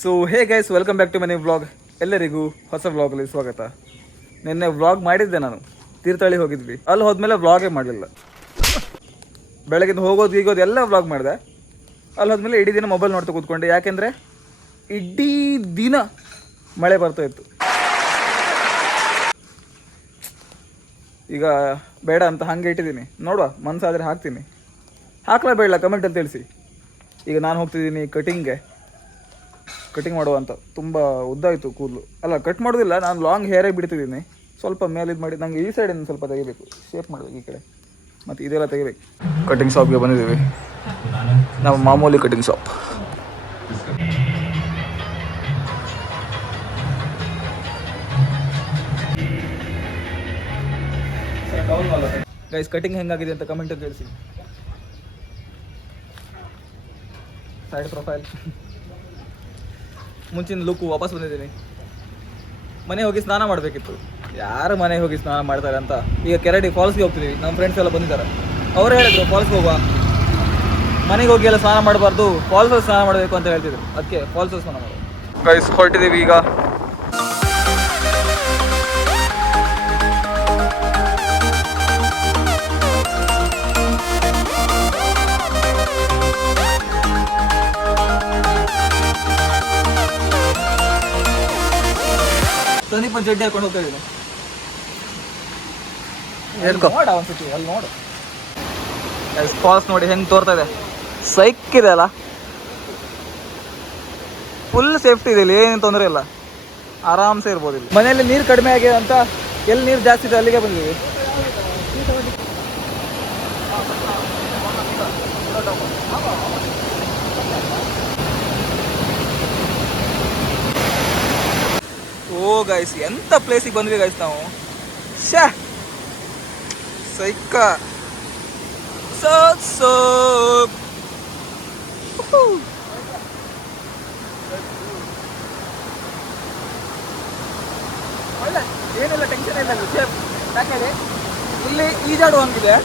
So hey guys, welcome back to my new vlog. ಎಲ್ಲರಿಗೂ ಹೊಸ ವ್ಲಾಗಲ್ಲಿ ಸ್ವಾಗತ. ನಿನ್ನೆ ವ್ಲಾಗ್ ಮಾಡಿದ್ದೆ ನಾನು. ತೀರ್ಥಹಳ್ಳಿ ಹೋಗಿದ್ವಿ. ಅಲ್ಲಿ ಹೋದ್ಮೇಲೆ ವ್ಲಾಗೇ ಮಾಡಲಿಲ್ಲ. ಬೆಳಗಿಂದ ಹೋಗೋದು ಈಗೋದು ಎಲ್ಲ ವ್ಲಾಗ್ ಮಾಡಿದೆ. ಅಲ್ಲಿ ಹೋದ್ಮೇಲೆ ಇಡೀ ದಿನ ಮೊಬೈಲ್ ನೋಡ್ತಾ ಕೂತ್ಕೊಂಡೆ. ಯಾಕೆಂದರೆ ಇಡೀ ದಿನ ಮಳೆ ಬರ್ತಾ ಇತ್ತು. ಈಗ ಬೇಡ ಅಂತ ಹಾಗೆ ಇಟ್ಟಿದ್ದೀನಿ. ನೋಡುವ, ಮನಸ್ಸಾದರೆ ಹಾಕ್ತೀನಿ. ಹಾಕ್ಲಾ ಬೇಡ ಕಮೆಂಟಲ್ಲಿ ತಿಳಿಸಿ. ಈಗ ನಾನು ಹೋಗ್ತಿದ್ದೀನಿ ಕಟಿಂಗ್ ಮಾಡುವ ಅಂತ. ತುಂಬ ಉದ್ದಾಯಿತು ಕೂದಲು. ಅಲ್ಲ, ಕಟ್ ಮಾಡೋದಿಲ್ಲ, ನಾನು ಲಾಂಗ್ ಹೇರೇ ಬಿಡ್ತಿದ್ದೀನಿ. ಸ್ವಲ್ಪ ಮೇಲೆ ಇದು ಮಾಡಿ ನನಗೆ ಈ ಸೈಡಿಂದ ಸ್ವಲ್ಪ ತೆಗಿಬೇಕು, ಶೇಪ್ ಮಾಡಬೇಕು ಈ ಕಡೆ, ಮತ್ತು ಇದೆಲ್ಲ ತೆಗಿಬೇಕು. ಕಟಿಂಗ್ ಶಾಪ್ಗೆ ಬಂದಿದ್ದೀವಿ. ನಾವು ಮಾಮೂಲಿ ಕಟಿಂಗ್ ಶಾಪ್. ಗೈಸ್, ಕಟಿಂಗ್ ಹೆಂಗಾಗಿದೆ ಅಂತ ಕಮೆಂಟಲ್ಲಿ ತಿಳಿಸಿ. ಸೈಡ್ ಪ್ರೊಫೈಲ್ ಮುಂಚಿನ ಲುಕ್ ವಾಪಸ್ ಬಂದಿದ್ದೀನಿ. ಮನೆ ಹೋಗಿ ಸ್ನಾನ ಮಾಡಬೇಕಿತ್ತು. ಯಾರು ಮನೆಗೆ ಹೋಗಿ ಸ್ನಾನ ಮಾಡ್ತಾರೆ ಅಂತ ಈಗ ಕೆರಡಿ ಫಾಲ್ಸ್ಗೆ ಹೋಗ್ತಿದ್ದೀವಿ. ನಮ್ಮ ಫ್ರೆಂಡ್ಸ್ ಎಲ್ಲ ಬಂದಿದ್ದಾರೆ. ಅವರು ಹೇಳಿದ್ರು ಫಾಲ್ಸ್ಗೆ ಹೋಗುವ, ಮನೆಗೆ ಹೋಗಿ ಎಲ್ಲ ಸ್ನಾನ ಮಾಡಬಾರ್ದು, ಫಾಲ್ಸಲ್ಲಿ ಸ್ನಾನ ಮಾಡಬೇಕು ಅಂತ ಹೇಳ್ತಿದ್ರು. ಅದಕ್ಕೆ ಫಾಲ್ಸಲ್ಲಿ ಸ್ನಾನ ಮಾಡೋದು. ಗೈಸ್, ಹೊರಟಿದ್ದೀವಿ ಈಗ. ಸಂದೀಪನ್ ಚಡ್ಡಿ ಹಾಕೊಂಡು ಹೋಗ್ತಾ ಇದ್ದೀನಿ. ನೋಡ ಒಂದ್ಸತಿ ಅಲ್ಲಿ ನೋಡು. ಫಾಲ್ಸ್ ನೋಡಿ ಹೆಂಗೆ ತೋರ್ತಾ ಇದೆ. ಸೈಕ್ ಇದೆ ಅಲ್ಲ, ಫುಲ್ ಸೇಫ್ಟಿ ಇದೆ ಇಲ್ಲಿ, ಏನು ತೊಂದರೆ ಇಲ್ಲ, ಆರಾಮ್ಸೆ ಇರ್ಬೋದು ಇಲ್ಲಿ. ಮನೆಯಲ್ಲಿ ನೀರು ಕಡಿಮೆ ಆಗಿದೆ ಅಂತ ಎಲ್ಲಿ ನೀರು ಜಾಸ್ತಿ ಇದೆ ಅಲ್ಲಿಗೆ ಬಂದಿದ್ದೀವಿ. ಓ ಗೈಸ್, ಎಂಥ ಪ್ಲೇಸಿಗೆ ಬಂದ್ವಿ ಗೈಸ್ ನಾವು. ಶೇ ಸೈಕ ಒಳ್ಳೆ ಏನಿಲ್ಲ, ಟೆನ್ಷನ್ ಇಲ್ಲ. ಯಾಕಂದ್ರೆ ಇಲ್ಲಿ ಈಜಾಡು ಅಂತಿದೆ.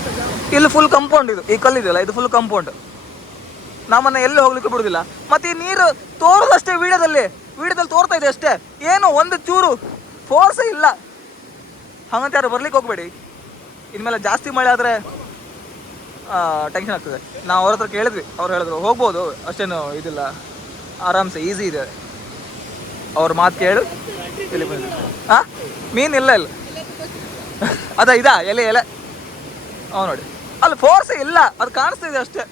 ಇಲ್ಲಿ ಫುಲ್ ಕಂಪೌಂಡ್. ಇದು ಈ ಕಲ್ಲಿದೆಯಲ್ಲ, ಇದು ಫುಲ್ ಕಂಪೌಂಡ್. ನಮ್ಮನ್ನ ಎಲ್ಲಿ ಹೋಗ್ಲಿಕ್ಕೆ ಬಿಡುದಿಲ್ಲ. ಮತ್ತೆ ಈ ನೀರು ತೋರೋದಷ್ಟೇ, ವಿಡಿಯೋದಲ್ಲಿ ತೋರ್ತಾ ಇದೆ ಅಷ್ಟೇ. ಏನು ಒಂದು ಚೂರು ಫೋರ್ಸೇ ಇಲ್ಲ. ಹಾಗಂತ ಯಾರು ಬರ್ಲಿಕ್ಕೆ ಹೋಗ್ಬೇಡಿ. ಇನ್ಮೇಲೆ ಜಾಸ್ತಿ ಮಳೆ ಆದರೆ ಟೆನ್ಷನ್ ಆಗ್ತದೆ. ನಾವು ಅವ್ರ ಹತ್ರ ಕೇಳಿದ್ವಿ, ಅವ್ರು ಹೇಳಿದ್ರು ಹೋಗ್ಬೋದು, ಅಷ್ಟೇನು ಇದಿಲ್ಲ, ಆರಾಮ್ಸೆ ಈಸಿ ಇದೆ. ಅವ್ರ ಮಾತು ಕೇಳು. ಇಲ್ಲಿ ಬಂದಿದ್ವಿ. ಹಾಂ, ಮೀನು ಇಲ್ಲ ಇದಾ ಎಲೆ ಅವ್ ನೋಡಿ, ಅಲ್ಲಿ ಫೋರ್ಸೇ ಇಲ್ಲ, ಅದು ಕಾಣಿಸ್ತಾ ಇದೆ ಅಷ್ಟೇ.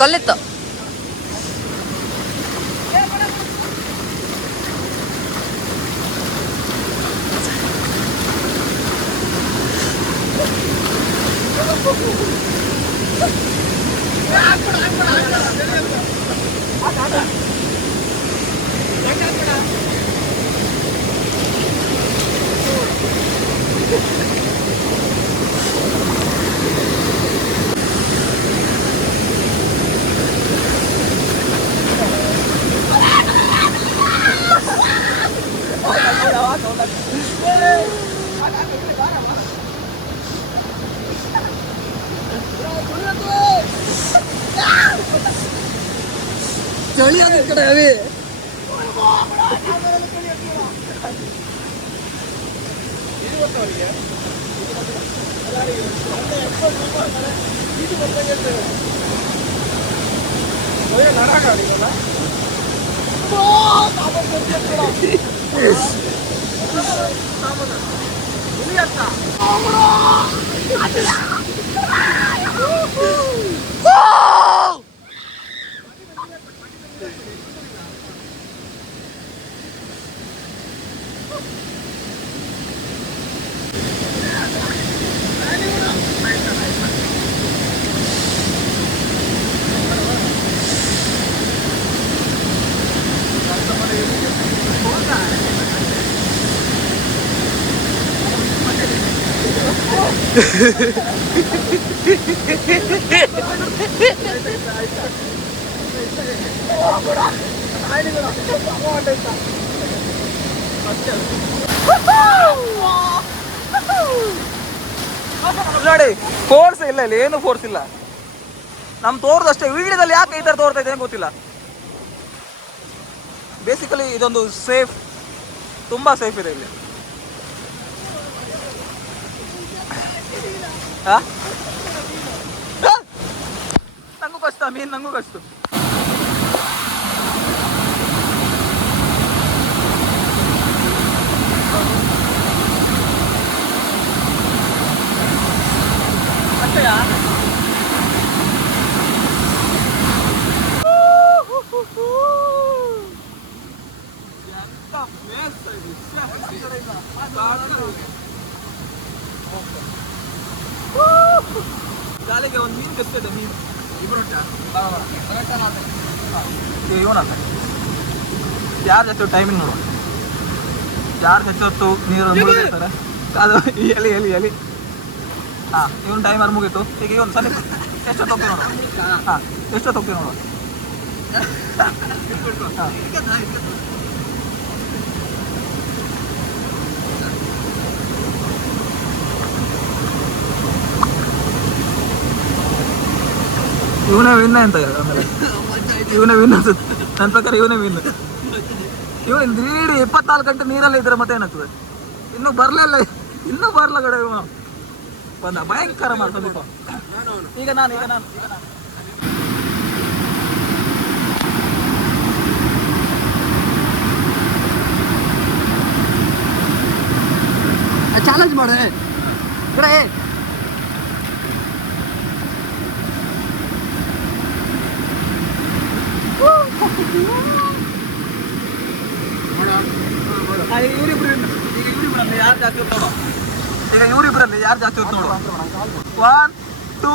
ಕಲ್ಲಿತ್ತು. ಚಳಿ ಆದ ಕಡೆ ಅವಿ ನೋಡಿ ಫೋರ್ಸ್ ಇಲ್ಲ, ಇಲ್ಲಿ ಏನು ಫೋರ್ಸ್ ಇಲ್ಲ. ನಮ್ ತೋರ್ದಷ್ಟೇ, ವಿಡಿಯೋದಲ್ಲಿ ಯಾಕೆ ಈ ತರ ತೋರ್ತಾ ಇದೆ ಗೊತ್ತಿಲ್ಲ. ಬೇಸಿಕಲಿ ಇದೊಂದು ಸೇಫ್, ತುಂಬಾ ಸೇಫ್ ಇದೆ ಇಲ್ಲಿ. ನಂಗೂ ಕಷ್ಟ ಮೀನ್, ನಂಗೂ ಕಷ್ಟ. ಅಷ್ಟೇಯಾ? ಗಾಳಿಗೆ ಒಂದು ಮೀನು ಕಷ್ಟಿದೆ. ಮೀನು ಇಬ್ಬರು ಇವನಲ್ಲ, ಯಾರು ಹೆಚ್ಚು ಟೈಮಿಂಗ್ ನೋಡು, ಯಾರು ಹೆಚ್ಚೊತ್ತು ನೀರು ಮುಗಿತಾರೆ ಅದು ಎಲಿ ಎಲಿ ಎಲಿ. ಹಾಂ, ಇವನು ಟೈಮರ್ ಮುಗೀತು. ಈಗ ಇವನು ಸರಿ ಎಷ್ಟೊತ್ತು ಹೋಗ್ತೀವಿ ನೋಡು. ಹಾಂ, ಎಷ್ಟೊತ್ತು ಹೋಗ್ತೀವಿ ನೋಡು. ಇವನೇ ವಿನ್ ಅಂತ ಆಮೇಲೆ ಇವನೇ ವಿನ್ ಅನ್ಸುತ್ತೆ ನನ್ನ ಪ್ರಕಾರ. ಇವನೇ ವಿನ್. ಇವನು ನೀಡಿ 24 ಗಂಟೆ ನೀರಲ್ಲಿ ಇದ್ರೆ ಮತ್ತೆ ಏನಾಗ್ತದೆ? ಇನ್ನೂ ಬರ್ಲಿಲ್ಲ, ಇನ್ನೂ ಬರ್ಲ ಕಡೆ ಇವ ಬಂದ ಭಯಂಕರ ಮಾಡ್ತಾನೆ. ಈಗ ನಾನು ಚಾಲೆಂಜ್ ಮಾಡೆ ಕಡೆ. ಇವರಿಬ್ಬರಲ್ಲಿ ಯಾರು ಜಾಸ್ತಿ ಹೊತ್ತು ನೋಡು. ಈಗ ಇವರಿಬ್ಬರಲ್ಲಿ ಯಾರು ಜಾಸ್ತಿ ಹೊತ್ತು ನೋಡು. 1 2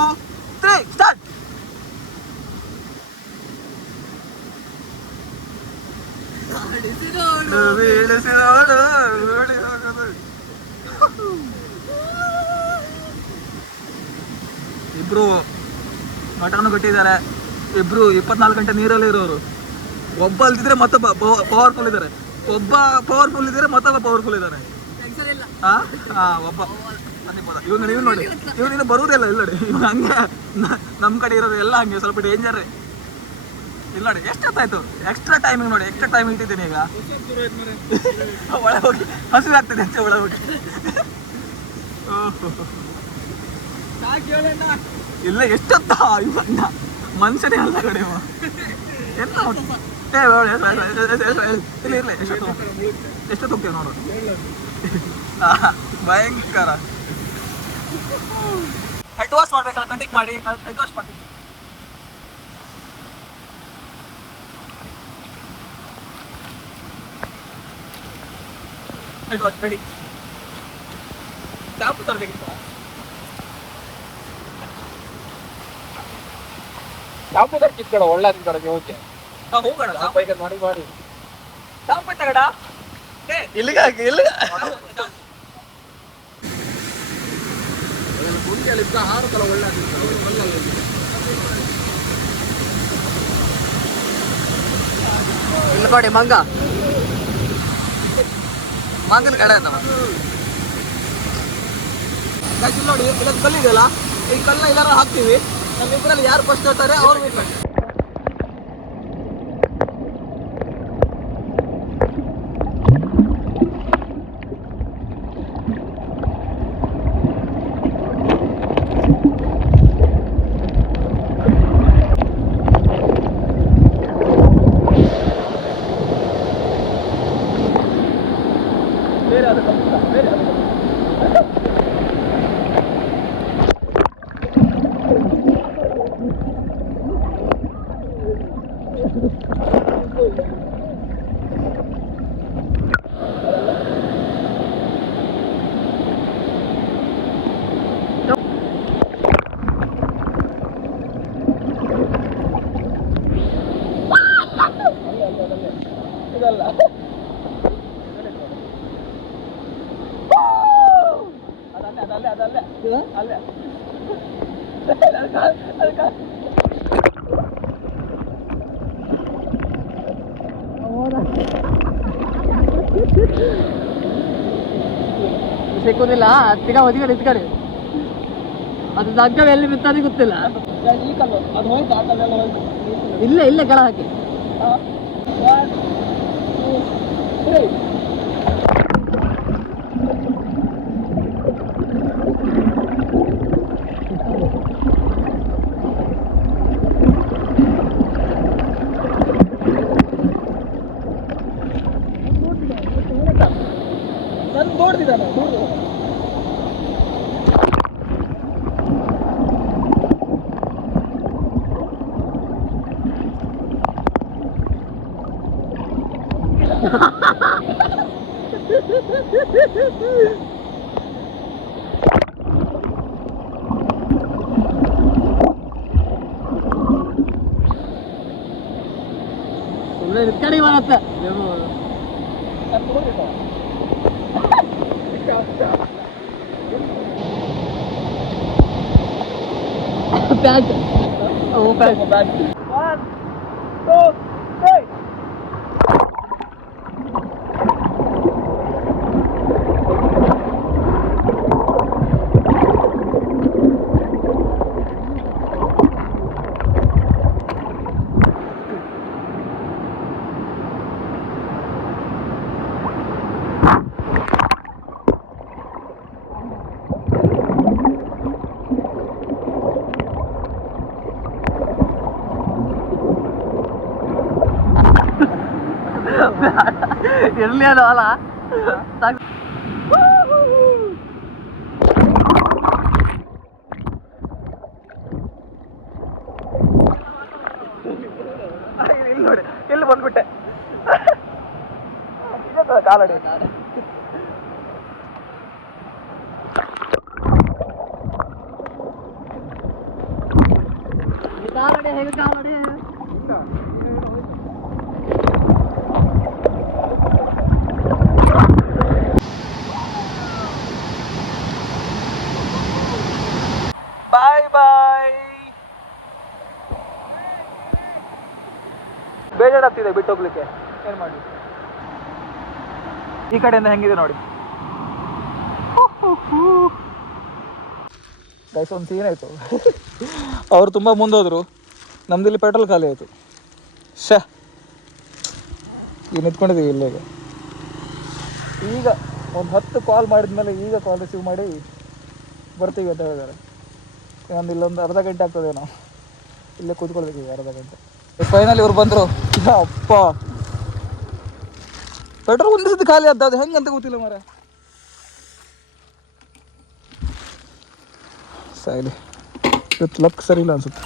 3 ಸ್ಟಾರ್ಟ್. ಇಬ್ರು ಮಟನ್ನು ಕಟ್ಟಿದ್ದಾರೆ. ಇಬ್ರು 24 ಗಂಟೆ ನೀರಲ್ಲಿ ಇರೋರು. ಒಬ್ಬ ಅಲ್ತಿದ್ರೆ ಮತ್ತೊಬ್ಬ ಪವರ್ಫುಲ್ ಇದ್ದಾರೆ, ಒಬ್ಬ ಪವರ್ಫುಲ್ ಇದ್ದಾರೆ, ಮತ್ತೊಬ್ಬ ಪವರ್ಫುಲ್ ಇದ್ದಾನೆ. ಒಬ್ಬ ಇವ್ನು ನೀವು ನೋಡಿ, ಇವ್ನು ಬರುವುದಿಲ್ಲ. ಇಲ್ಲ ನೋಡಿ, ಇವ್ ಹಂಗೆ ನಮ್ಮ ಕಡೆ ಇರೋದು ಎಲ್ಲ ಹಂಗೆ ಸ್ವಲ್ಪ ಡೇಂಜರ್. ಇಲ್ಲ ನೋಡಿ ಎಷ್ಟೊತ್ತಾಯ್ತು, ಎಕ್ಸ್ಟ್ರಾ ಟೈಮಿಂಗ್ ನೋಡಿ, ಎಕ್ಸ್ಟ್ರಾ ಟೈಮ್ ಇಟ್ಟಿದ್ದೀನಿ. ಈಗ ಒಳಗೆ ಹೋಗಿ ಹಸಿರು ಆಗ್ತದೆ ಅಂತ ಒಳಗೆ ಹೋಗಿ. ಇಲ್ಲ ಎಷ್ಟೊತ್ತ ಇವನ್ನ ಮನುಷ್ಯನೇ ಅಲ್ಲ ಕಡೆ ಎಂತ ಇರ್ಲಿ. ಎಷ್ಟೊತ್ತು ಹೋಗ್ತೇವೆ ನೋಡು. ಭಯಂಕರ ಹೆಡ್ ವಾಶ್ ಮಾಡ್ಬೇಕಲ್ಲ, ಕಂಟಿಕ್ ಮಾಡಿ ಹೆಡ್ ವಾಶ್ ಮಾಡಿ. Head wash ready. ಶಾಂಪು ತರಬೇಕಿತ್ತು. ಶಾಂಪು ತರ್ಕಿತ್ಕಡ ಒಳ್ಳೆದ ಕಡೆಗೆ ಓಕೆ. ಹೋಗೋಣ ಮಾಡಿ ಮಾಡಿ ಶಾಂಪು ತಗಡ ಇಲ್ಲಿಗೆ ಹಾಕಿ. ಇಲ್ಲಿಗೆ ಗುಂಡಿಯಲ್ಲಿದ್ದ 6 ಸಲ ಒಳ್ಳೆ ಇಲ್ಲ ನೋಡಿ ಮಂಗನ ಕಡೆ ನೋಡಿ. ಇಲ್ಲೊಂದು ಕಲ್ಲಿದೆಯಲ್ಲ, ಈ ಕಲ್ಲನ್ನ ಎಲ್ಲಾರು ಹಾಕ್ತೀವಿ. ನಮ್ಮಿಬ್ಬರಲ್ಲಿ ಯಾರು ಫಸ್ಟ್ ಹೇಳ್ತಾರೆ ಅವ್ರು ಬೇಕು. ಅದಲ್ಲೇ ಸಿಕ್ಕುದಿಲ್ಲ ತಿಗ ಒದಿಗಡೆ ಇತ್ಕಡೆ ಅದು ದಗ್ಗ ಎಲ್ಲಿ ಬಿತ್ತದೇ ಗೊತ್ತಿಲ್ಲ. ಈ ಕಲ್ಲು ಅದು ಹೋಯ್ತು, ಆ ಕಲ್ಲೆಲ್ಲ ಹೋಯ್ತು. ಇಲ್ಲೇ ಇಲ್ಲೇ ಕೆಳ ಹಾಕಿ. ನನ್ ನೋಡ್ತಿದ್ದಾನೆ ಸುಮ್ಮನೆ ಇತ್ಕಡೆ ಬರತ್ತೆ. ಪ್ಯಾಂಟ್ ಓ ಪ್ಯಾಂಟ್ ಬ್ಯಾಗ್ 1 2 3 ಇರ್ಲಿ ಅದು ಅಲ್ಲ. ಇಲ್ಲಿ ನೋಡಿ, ಇಲ್ಲಿ ಬಂದ್ಬಿಟ್ಟೆ. ಕಾಲಡಿ ಕಾಲಡಿ ಹೇಗೆ ಕಾಲಡಿ ಬಾಯ್ ಬಾಯ್. ಬೇಜಾರಾಗ್ತಿದೆ ಬಿಟ್ಟು ಹೋಗ್ಲಿಕ್ಕೆ, ಏನ್ ಮಾಡಿ. ಈ ಕಡೆಯಿಂದ ಹೆಂಗಿದೆ ನೋಡಿ. ಗೈಸ್ ಒಂದು ಸೀನ್ ಆಯ್ತು. ಅವ್ರು ತುಂಬ ಮುಂದೋದ್ರು, ನಮ್ದಿಲ್ಲಿ ಪೆಟ್ರೋಲ್ ಖಾಲಿ ಆಯಿತು. ಈಗ ನಿಂತ್ಕೊಂಡಿದ್ದೀವಿ ಇಲ್ಲೇ. ಈಗ ಒಂದು 10 ಕಾಲ್ ಮಾಡಿದ್ಮೇಲೆ ಈಗ ಕಾಲ್ ರಿಸೀವ್ ಮಾಡಿ ಬರ್ತೀವಿ ಅಂತ ಹೇಳಿದ್ದಾರೆ. ಇಲ್ಲೊಂದು ಅರ್ಧ ಗಂಟೆ ಆಗ್ತದೆ, ನಾವು ಇಲ್ಲೇ ಕೂತ್ಕೊಳ್ಬೇಕು ಈಗ ಅರ್ಧ ಗಂಟೆ. ಫೈನಲ್ ಇವ್ರು ಬಂದರು. ಅಪ್ಪ ಪೆಟ್ರೋಲ್ ಒಂದು ಸತಿ ಖಾಲಿ ಆದ, ಅದು ಹೆಂಗೆ ಅಂತ ಗೊತ್ತಿಲ್ಲ ಮಾರ. ಸರಿ ಇವತ್ತು ಲಕ್ ಸರಿ ಇಲ್ಲ ಅನ್ಸುತ್ತೆ.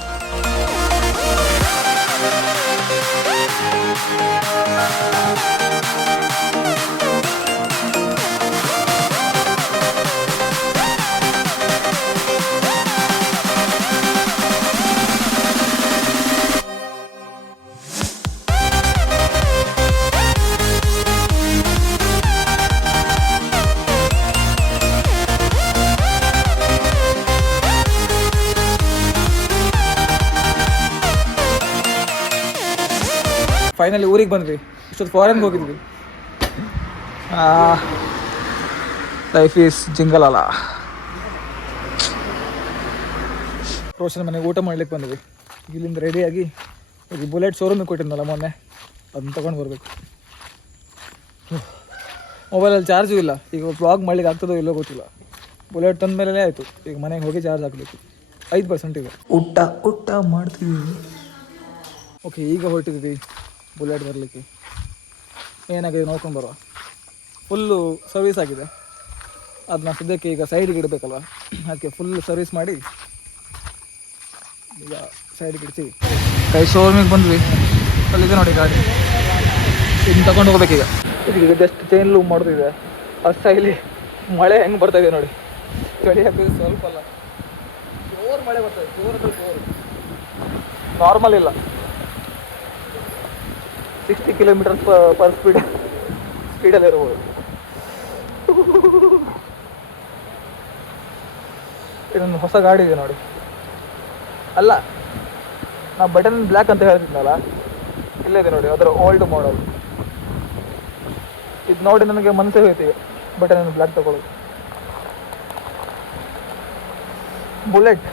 ಫೈನಲಿ ಊರಿಗೆ ಬಂದ್ವಿ. ಇಷ್ಟೊತ್ತು ಫಾರಿನ್ಗೆ ಹೋಗಿದ್ವಿ. ಲೈಫ್ ಈಸ್ ಜಿಂಗಲ್ ಅಲ್ಲ. ರೋಷನ್ ಮನೆಗೆ ಊಟ ಮಾಡ್ಲಿಕ್ಕೆ ಬಂದ್ವಿ. ಇಲ್ಲಿಂದ ರೆಡಿಯಾಗಿ ಈಗ ಬುಲೆಟ್ ಶೋರೂಮಿಗೆ ಕೊಟ್ಟಿದ್ನಲ್ಲ ಮೊನ್ನೆ, ಅದನ್ನ ತೊಗೊಂಡು ಬರಬೇಕು. ಮೊಬೈಲಲ್ಲಿ ಚಾರ್ಜು ಇಲ್ಲ, ಈಗ ವ್ಲಾಗ್ ಮಾಡ್ಲಿಕ್ಕೆ ಆಗ್ತದೋ ಇಲ್ಲೋ ಗೊತ್ತಿಲ್ಲ. ಬುಲೆಟ್ ತಂದ ಮೇಲೆ ಆಯಿತು, ಈಗ ಮನೆಗೆ ಹೋಗಿ ಚಾರ್ಜ್ ಹಾಕಬೇಕು. 5% ಇದೆ. ಊಟ ಮಾಡ್ತೀವಿ. ಓಕೆ, ಈಗ ಹೊರಟಿದ್ವಿ ಬುಲೆಟ್ ಬರಲಿಕ್ಕೆ. ಏನಾಗಿದೆ ನೋಡ್ಕೊಂಡು ಬರುವ. ಫುಲ್ಲು ಸರ್ವಿಸ್ ಆಗಿದೆ, ಅದನ್ನ ಸದ್ಯಕ್ಕೆ ಈಗ ಸೈಡಿಗೆ ಇಡಬೇಕಲ್ವ, ಅದಕ್ಕೆ ಫುಲ್ ಸರ್ವಿಸ್ ಮಾಡಿ ಈಗ ಸೈಡಿಗೆ ಇಡ್ತೀವಿ. ಕೈ ಶೋರೂಮಿಗೆ ಬಂದ್ವಿ. ಅಲ್ಲಿದೆ ನೋಡಿ ಗಾಡಿ, ಇನ್ನು ತಗೊಂಡು ಹೋಗ್ಬೇಕೀಗ. ಇದೀಗ ಜಸ್ಟ್ ಚೈನ್ ಲೂಮ್ ಮಾಡ್ತಿದೆ. ಅಷ್ಟ ಇಲ್ಲಿ ಮಳೆ ಹೆಂಗೆ ಬರ್ತಾಯಿದೆ ನೋಡಿ. ಚಳಿ ಹಾಕಿದ್ರೆ ಸ್ವಲ್ಪ ಅಲ್ಲ, ಜೋರು ಮಳೆ ಬರ್ತದೆ. ಜೋರು ನಾರ್ಮಲ್ ಇಲ್ಲ. 60 ಕಿಲೋಮೀಟರ್ ಪರ್ ಸ್ಪೀಡಲ್ಲಿ ಇರ್ಬೋದು. ಇದೊಂದು ಹೊಸ ಗಾಡಿ ಇದೆ ನೋಡಿ. ಅಲ್ಲ, ನಾವು ಬಟನ್ ಬ್ಲ್ಯಾಕ್ ಅಂತ ಹೇಳ್ತಿದ್ನಲ್ಲ, ಇಲ್ಲೇ ಇದೆ ನೋಡಿ, ಅದರ ಓಲ್ಡ್ ಮಾಡಲ್. ಇದು ನೋಡಿ ನನಗೆ ಮನಸ್ಸೇ ಹೋಯ್ತು ಈಗ ಬಟನ್ ಬ್ಲ್ಯಾಕ್ ತಗೊಳ್ಳೋದು. ಬುಲೆಟ್